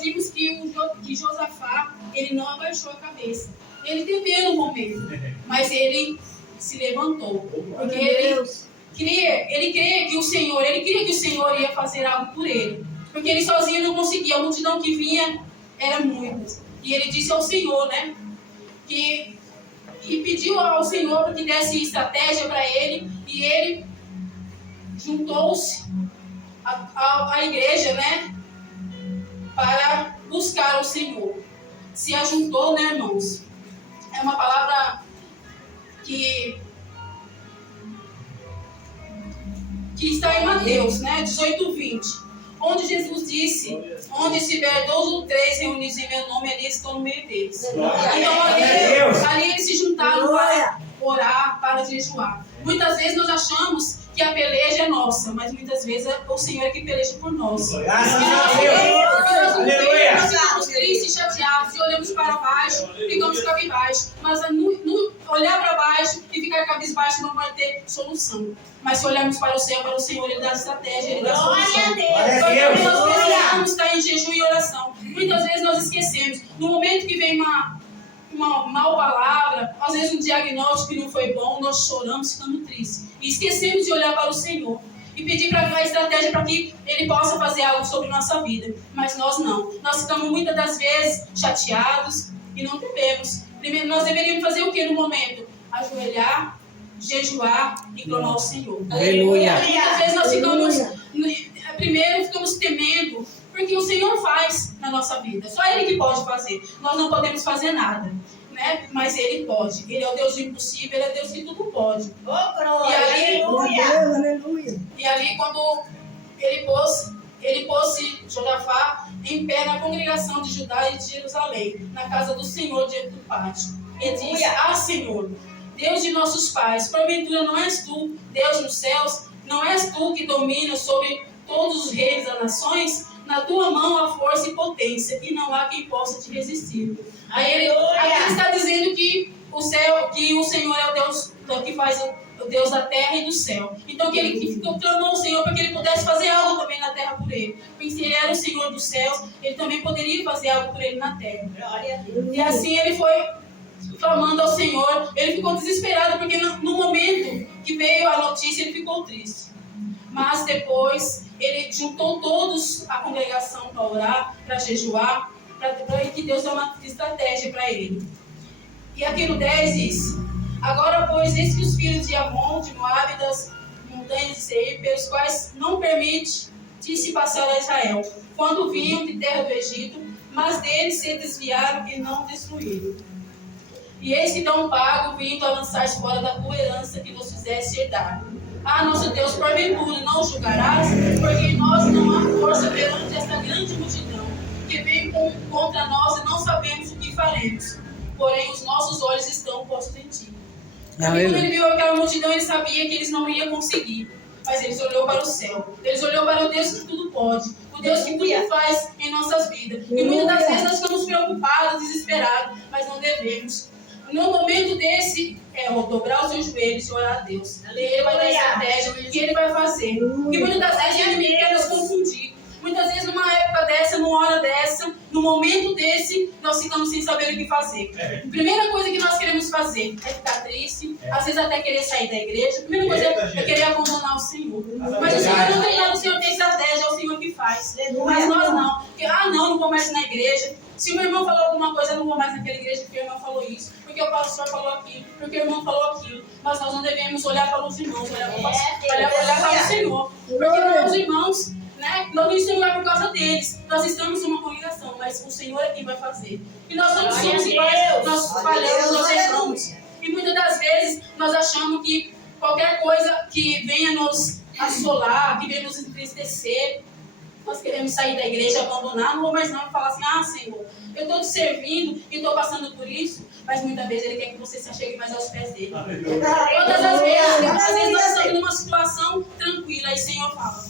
nós vimos que Josafá, ele não abaixou a cabeça. Ele temeu no momento, mas ele se levantou. Porque ele cria que o Senhor ia fazer algo por ele. Porque ele sozinho não conseguia, a multidão que vinha era muita. E ele disse ao Senhor, né? E pediu ao Senhor que desse estratégia para ele. E ele juntou-se à igreja, né? Para buscar o Senhor. Se ajuntou, né, irmãos? É uma palavra que está em Mateus, né? 18:20. Onde Jesus disse, onde estiver 2 ou 3 reunidos em meu nome, ali estou no meio deles. Então ali eles se juntaram para orar, para jejuar. Muitas vezes nós achamos que a peleja é nossa, mas muitas vezes é o Senhor é que peleja por nós. Graças a Deus. Nós ficamos tristes, chateados, e olhamos para baixo, ficamos cabisbaixos. Mas olhar para baixo e ficar cabisbaixo não vai ter solução. Mas se olharmos para o céu, para o Senhor, Ele dá estratégia, Ele dá solução. Nós precisamos estar em jejum e oração. Muitas vezes nós esquecemos. No momento que vem uma mal palavra, às vezes um diagnóstico que não foi bom, nós choramos, ficamos tristes. E esquecemos de olhar para o Senhor e pedir para a estratégia para que Ele possa fazer algo sobre nossa vida. Mas nós não. Nós ficamos muitas das vezes chateados e não devemos. Primeiro, nós deveríamos fazer o que no momento? Ajoelhar, jejuar e clamar ao Senhor. Aleluia. Muitas vezes nós ficamos temendo, porque o Senhor faz na nossa vida. Só Ele que pode fazer. Nós não podemos fazer nada, né? Mas Ele pode. Ele é o Deus do impossível, Ele é Deus que tudo pode. E ali quando ele pôs-se, Josafá, em pé na congregação de Judá e de Jerusalém, na casa do Senhor diante do pátio. E disse: Ah, Senhor, Deus de nossos pais, porventura não és tu, Deus nos céus, não és tu que dominas sobre todos os reis das nações? Na tua mão há força e potência, e não há quem possa te resistir. Aí ele está dizendo que o Senhor é o Deus que faz o Deus da terra e do céu. Então que ele clamou ao Senhor para que ele pudesse fazer algo também na terra por ele. Porque se ele era o Senhor dos céus, ele também poderia fazer algo por ele na terra. E assim ele foi clamando ao Senhor. Ele ficou desesperado, porque no momento que veio a notícia, ele ficou triste. Mas depois, ele juntou todos a congregação para orar, para jejuar, para que Deus dê uma estratégia para ele. E aqui no 10 diz: Agora, pois, eis que os filhos de Amon, de Moabe, das montanhas de Seir, pelos quais não permite se passar a Israel, quando vinham de terra do Egito, mas deles se desviaram e não destruíram. E eis que dão pago, vindo a lançar-se fora da tua herança que nos fizeste herdar. Ah, nosso Deus, porventura não julgarás, porque em nós não há força perante esta grande multidão, que vem contra nós e não sabemos o que faremos. Porém, os nossos olhos estão postos em ti. Quando ele viu aquela multidão, ele sabia que eles não iam conseguir. Mas eles olhou para o céu. Eles olhou para o Deus que tudo pode. O Deus que tudo faz em nossas vidas. E muitas das vezes nós ficamos preocupados, desesperados, mas não devemos. No momento desse, dobrar os seus joelhos e orar a Deus. Ele vai dar estratégia, o que ele vai fazer. Porque muitas das vezes o inimigo quer nos confundir. Muitas vezes numa época dessa, numa hora dessa, no momento desse, nós ficamos sem saber o que fazer. A primeira coisa que nós queremos fazer é ficar triste, às vezes até querer sair da igreja. A primeira coisa é querer abandonar o Senhor. Mas o Senhor não tem nada, o Senhor tem estratégia, é o Senhor que faz. Mas nós não. Porque, não vou mais na igreja. Se o meu irmão falou alguma coisa, eu não vou mais naquela igreja porque o irmão falou isso, porque o pastor falou aquilo, porque o irmão falou aquilo. Mas nós não devemos olhar para os irmãos, olhar para o Senhor. Porque nós, os irmãos, né, nós não estamos lá por causa deles. Nós estamos numa congregação, mas o Senhor é quem vai fazer. E nós todos somos iguais, nós falhamos, nós erramos. E muitas das vezes nós achamos que qualquer coisa que venha nos assolar, que venha nos entristecer, nós queremos sair da igreja, abandonar, não vou mais não, falar assim: Senhor, eu estou te servindo e estou passando por isso, mas muitas vezes Ele quer que você se achegue mais aos pés dele. Todas as vezes nós estamos numa situação tranquila e o Senhor fala: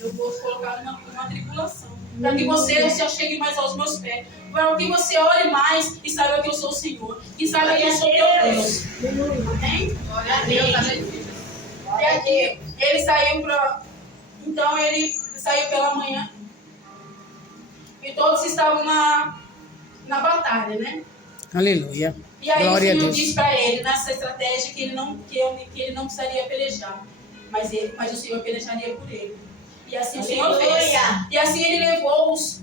eu vou te colocar numa tribulação, para que você se achegue mais aos meus pés, para que você ore mais e saiba que eu sou o Senhor, e saiba que eu sou teu Deus. Amém? Glória a Deus. E aqui, ele saiu ele saiu pela manhã. E todos estavam na batalha, né? Aleluia. E aí Glória o Senhor a Deus. disse para ele, nessa estratégia, que ele não precisaria pelejar. Mas o Senhor pelejaria por ele. E assim o Senhor fez. E assim ele levou os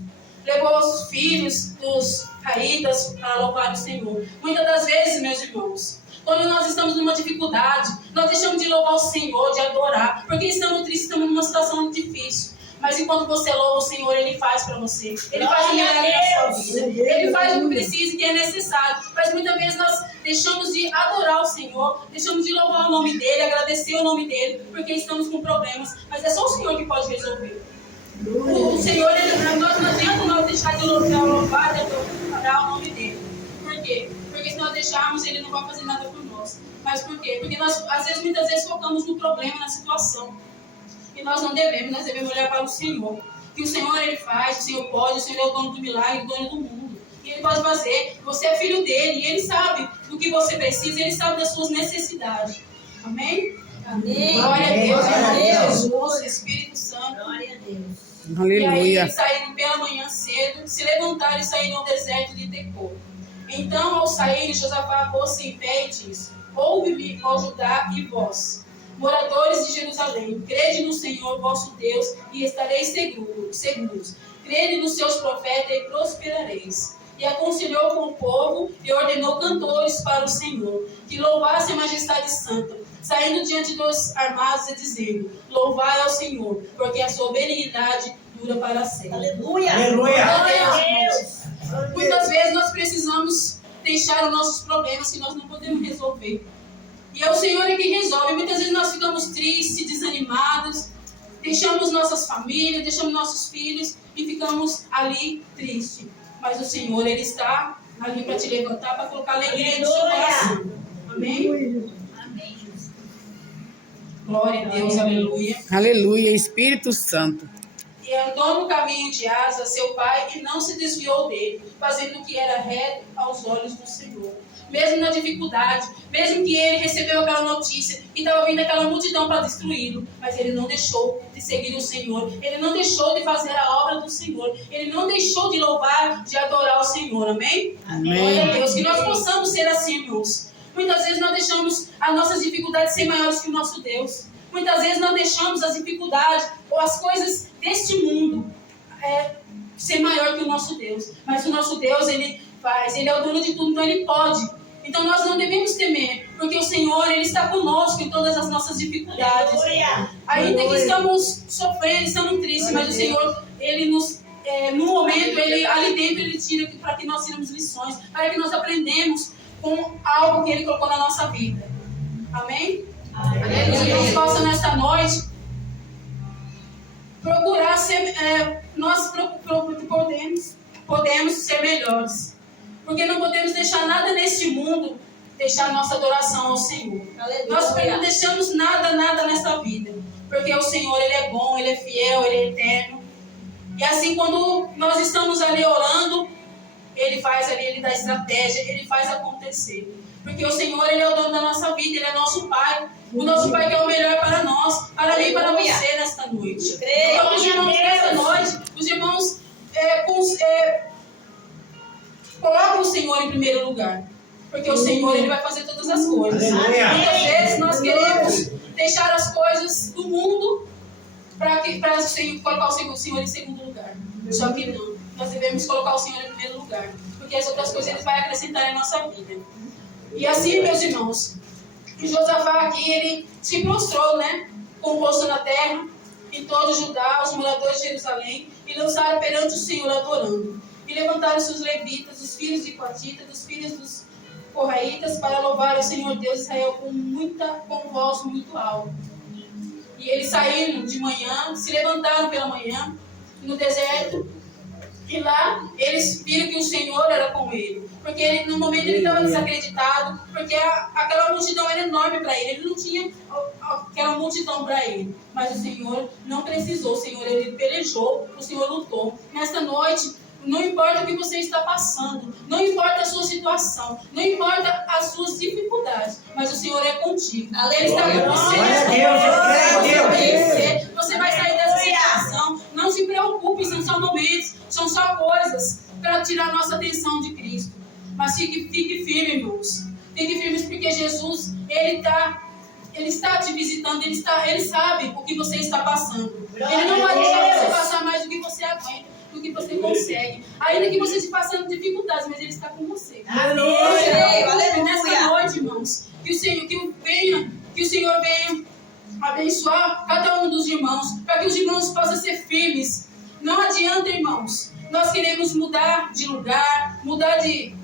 filhos dos caídas para louvar o Senhor. Muitas das vezes, meus irmãos, quando nós estamos numa dificuldade, nós deixamos de louvar o Senhor, de adorar, porque estamos tristes, estamos numa situação difícil. Mas enquanto você louva o Senhor, Ele faz para você. Ele faz o milagre na sua vida. Ele faz o que precisa e que é necessário. Mas muitas vezes nós deixamos de adorar o Senhor, deixamos de louvar o nome dEle, agradecer o nome dEle, porque estamos com problemas. Mas é só o Senhor que pode resolver. O Senhor, não adianta nós deixar de louvar, de adorar o nome dEle. Por quê? Porque se nós deixarmos, Ele não vai fazer nada por nós. Mas por quê? Porque nós, muitas vezes, focamos no problema, na situação. E nós não devemos, nós devemos olhar para o Senhor. Que o Senhor, Ele faz, o Senhor pode, o Senhor é o dono do milagre, o dono do mundo. E Ele pode fazer, você é filho dEle, e Ele sabe do que você precisa, Ele sabe das suas necessidades. Amém? Amém. Glória a Deus, glória a Jesus, Espírito Santo. Glória a Deus. Aleluia. E aí eles saíram pela manhã cedo, se levantaram e saíram ao deserto de Tecô. Então, ao sair, Josafá pôs-se em pé e disse: Ouve-me, ó Judá e vós, moradores de Jerusalém, crede no Senhor vosso Deus e estareis seguros. Crede nos seus profetas e prosperareis. E aconselhou com o povo e ordenou cantores para o Senhor, que louvassem a majestade santa, saindo diante dos armados e dizendo: Louvai ao Senhor, porque a sua benignidade dura para sempre. Aleluia! Aleluia! Glória a Deus! Muitas vezes nós precisamos deixar os nossos problemas que nós não podemos resolver. E é o Senhor que resolve. Muitas vezes nós ficamos tristes, desanimados, deixamos nossas famílias, deixamos nossos filhos e ficamos ali tristes. Mas o Senhor, Ele está ali para te levantar, para colocar alegria no seu coração. Amém? Amém. Glória a Deus, aleluia. Aleluia, Espírito Santo. E andou no caminho de Asa, seu pai, e não se desviou dele, fazendo o que era reto aos olhos do Senhor. Mesmo na dificuldade, mesmo que ele recebeu aquela notícia e estava vindo aquela multidão para destruí-lo, mas ele não deixou de seguir o Senhor, ele não deixou de fazer a obra do Senhor, ele não deixou de louvar, de adorar o Senhor, amém? Amém. Glória a Deus, que nós possamos ser assim, irmãos. Muitas vezes nós deixamos as nossas dificuldades ser maiores que o nosso Deus. Muitas vezes nós deixamos as dificuldades ou as coisas deste mundo ser maior que o nosso Deus. Mas o nosso Deus, Ele faz, Ele é o dono de tudo, então Ele pode. Então nós não devemos temer, porque o Senhor, Ele está conosco em todas as nossas dificuldades. Ainda que estamos sofrendo, estamos tristes, mas o Senhor, Ele nos, no momento, Ele ali dentro, Ele tira para que nós tiremos lições, para que nós aprendemos com algo que Ele colocou na nossa vida. Amém? Que Deus possa nesta noite procurar ser, nós podemos ser melhores, porque não podemos deixar nada neste mundo deixar nossa adoração ao Senhor. Aleluia. Nós não deixamos nada nessa vida, porque o Senhor, Ele é bom, Ele é fiel, Ele é eterno. E assim, quando nós estamos ali orando, Ele faz ali, Ele dá estratégia, Ele faz acontecer. Porque o Senhor, Ele é o dono da nossa vida, Ele é nosso Pai. O nosso Pai que é o melhor para nós, para mim e para você nesta noite. Então, os irmãos, nesta noite, os irmãos colocam o Senhor em primeiro lugar. Porque o Senhor, Ele vai fazer todas as coisas. Muitas vezes nós queremos deixar as coisas do mundo para colocar o Senhor em segundo lugar. Só que não. Nós devemos colocar o Senhor em primeiro lugar. Porque as outras coisas Ele vai acrescentar em nossa vida. E assim, meus irmãos, Josafá aqui, ele se prostrou, com o rosto na terra, em todo Judá, os moradores de Jerusalém, e lançaram perante o Senhor adorando. E levantaram-se os levitas, os filhos de Coatita, os filhos dos Corraitas, para louvar o Senhor Deus de Israel com voz muito alta. E eles saíram de manhã, se levantaram pela manhã, no deserto, e lá eles viram que o Senhor era com ele. Porque no momento ele estava desacreditado, porque aquela multidão era enorme para ele. Ele não tinha aquela multidão para ele. Mas o Senhor não precisou. O Senhor, Ele pelejou, o Senhor lutou. Nesta noite, não importa o que você está passando, não importa a sua situação, não importa as suas dificuldades, mas o Senhor é contigo. Ele está com você. Você vai sair dessa situação. Não se preocupe, são só momentos, são só coisas para tirar nossa atenção de Cristo. Mas fique firme, irmãos. Fique firmes porque Jesus, Ele está te visitando, Ele sabe o que você está passando. Ele não vai deixar você passar mais do que você aguenta, do que você consegue. Ainda que você esteja passando dificuldades, mas Ele está com você. Nessa noite, irmãos, que o Senhor venha abençoar cada um dos irmãos, para que os irmãos possam ser firmes. Não adianta, irmãos, nós queremos mudar de lugar, mudar de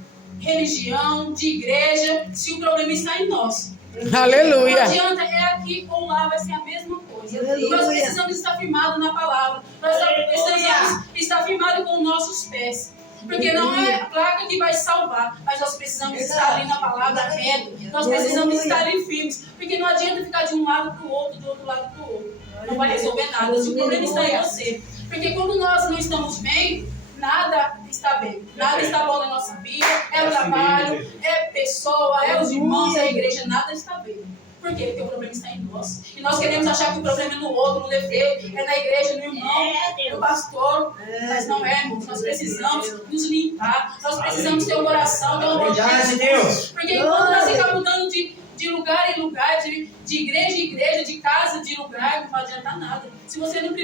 religião, de igreja, se o problema está em nós. Aleluia. Não adianta, é aqui ou lá, vai ser a mesma coisa. Aleluia. Nós precisamos estar firmados na palavra. Nós precisamos estar firmados com os nossos pés. Porque não é a placa que vai salvar, mas nós precisamos estar ali na palavra reto. Nós precisamos estar ali firmes. Porque não adianta ficar de um lado para o outro, do outro lado para o outro. Não vai resolver nada. Se o problema está em você. Porque quando nós não estamos bem, nada está bem. Nada está bom na nossa vida. É o trabalho, é a pessoa, é os irmãos, é a igreja. Nada está bem. Por quê? Porque o problema está em nós. E nós queremos achar que o problema é no outro, no defeito, é na igreja, no irmão, no pastor. Mas não é, irmãos. Nós precisamos nos limpar. Nós precisamos ter um coração, ter uma obediência de Deus. Porque enquanto nós ficamos mudando de lugar em lugar, de igreja em igreja, de casa, de lugar, não adianta nada. Se você não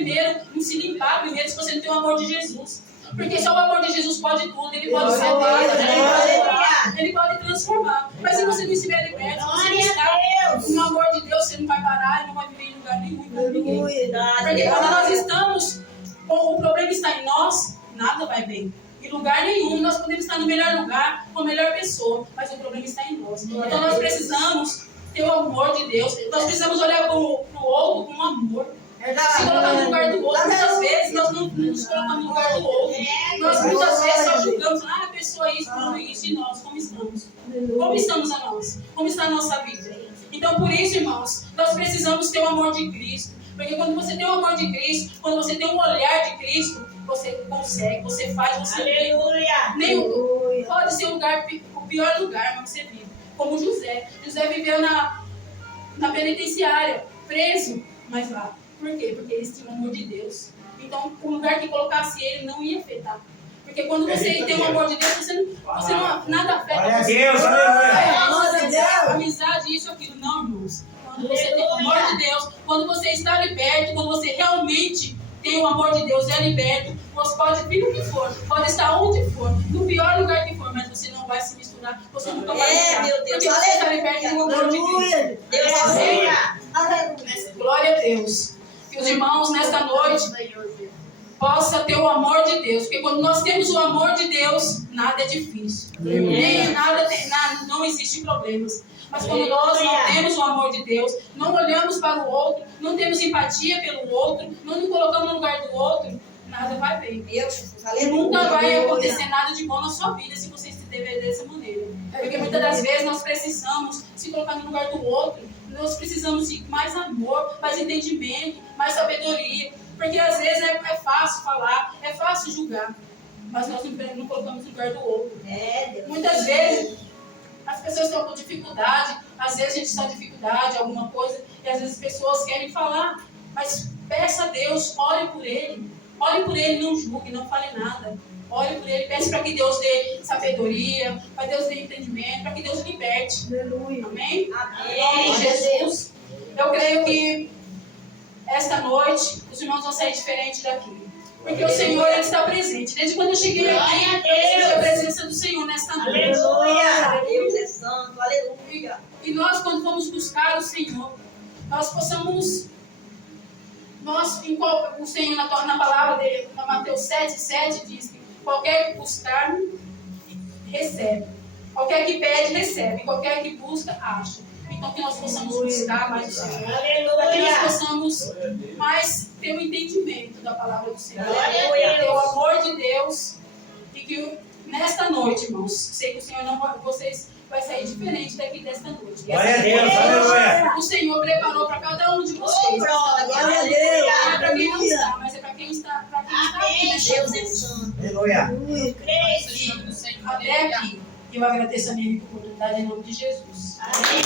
se limpar primeiro, se você não tem o amor de Jesus. Porque só o amor de Jesus pode tudo, Ele pode salvar, Ele pode transformar. Mas se você não estiver liberto, se você não está no amor de Deus, você não vai parar e não vai viver em lugar nenhum com ninguém. Porque quando nós estamos, o problema está em nós, nada vai bem. Em lugar nenhum, nós podemos estar no melhor lugar, com a melhor pessoa, mas o problema está em nós. Então nós precisamos ter o amor de Deus, nós precisamos olhar para o outro com amor. Se colocar no lugar do outro, muitas vezes nós não nos colocamos no lugar do outro. Nós muitas vezes só julgamos, a pessoa isso, tudo isso, e nós, como estamos? Como estamos a nós? Como está a nossa vida? Então, por isso, irmãos, nós precisamos ter o amor de Cristo. Porque quando você tem o amor de Cristo, quando você tem o olhar de Cristo, você consegue, você faz, você vive. Pode ser o pior lugar, mas você vive. Como José. José viveu na penitenciária, preso, mas lá. Por quê? Porque eles tinham o amor de Deus. Então, o lugar que colocasse ele não ia afetar. Porque quando você tem o amor de Deus, você não nada afeta. Glória a Deus, aleluia. Amizade, isso, aquilo. Não, irmãos. Quando você tem o amor de Deus, quando você está liberto, quando você realmente tem o amor de Deus e é liberto, você pode vir no que for, pode estar onde for, no pior lugar que for, mas você não vai se misturar, você nunca vai misturar. Porque você está liberto no amor de Cristo. Glória a Deus. Que os irmãos nesta noite possam ter o amor de Deus. Porque quando nós temos o amor de Deus, nada é difícil. Não existe problemas. Mas quando nós não temos o amor de Deus, não olhamos para o outro, não temos empatia pelo outro, não nos colocamos no lugar do outro, nada vai bem. Nunca vai acontecer nada de bom na sua vida se você estiver dessa maneira. Porque muitas das vezes nós precisamos se colocar no lugar do outro. Nós precisamos de mais amor, mais entendimento, mais sabedoria. Porque às vezes é fácil falar, é fácil julgar. Mas nós não colocamos no lugar do outro. Muitas vezes as pessoas estão com dificuldade, às vezes a gente está com dificuldade, alguma coisa, e às vezes as pessoas querem falar. Mas peça a Deus, ore por ele. Ore por ele, não julgue, não fale nada. Ore por ele, peça para que Deus dê sabedoria, para que Deus dê entendimento, para que Deus liberte. Aleluia. Amém? Amém. Em nome de Jesus. Eu creio que esta noite os irmãos vão sair diferente daqui. Porque o Senhor ele está presente. Desde quando eu cheguei aqui, eu senti a presença do Senhor nesta noite. Aleluia. Deus é santo. Aleluia. E nós, quando vamos buscar o Senhor, nós possamos... o Senhor, na palavra dele, na Mateus 7,7, diz que qualquer que buscar, recebe. Qualquer que pede, recebe. Qualquer que busca, acha. Então, que nós possamos buscar mais o Senhor. Para que nós possamos mais ter o entendimento da palavra do Senhor. Ter o amor de Deus. E que nesta noite, irmãos, sei que o Senhor não vai, vocês vai sair diferente daqui desta noite. Glória a Deus, aleluia. O Senhor preparou para cada um de vocês. Glória a Deus. Não é para quem não está, mas é para quem está aqui. Deus é santo. Aleluia. Até aqui. Eu agradeço a minha oportunidade em nome de Jesus. Amém.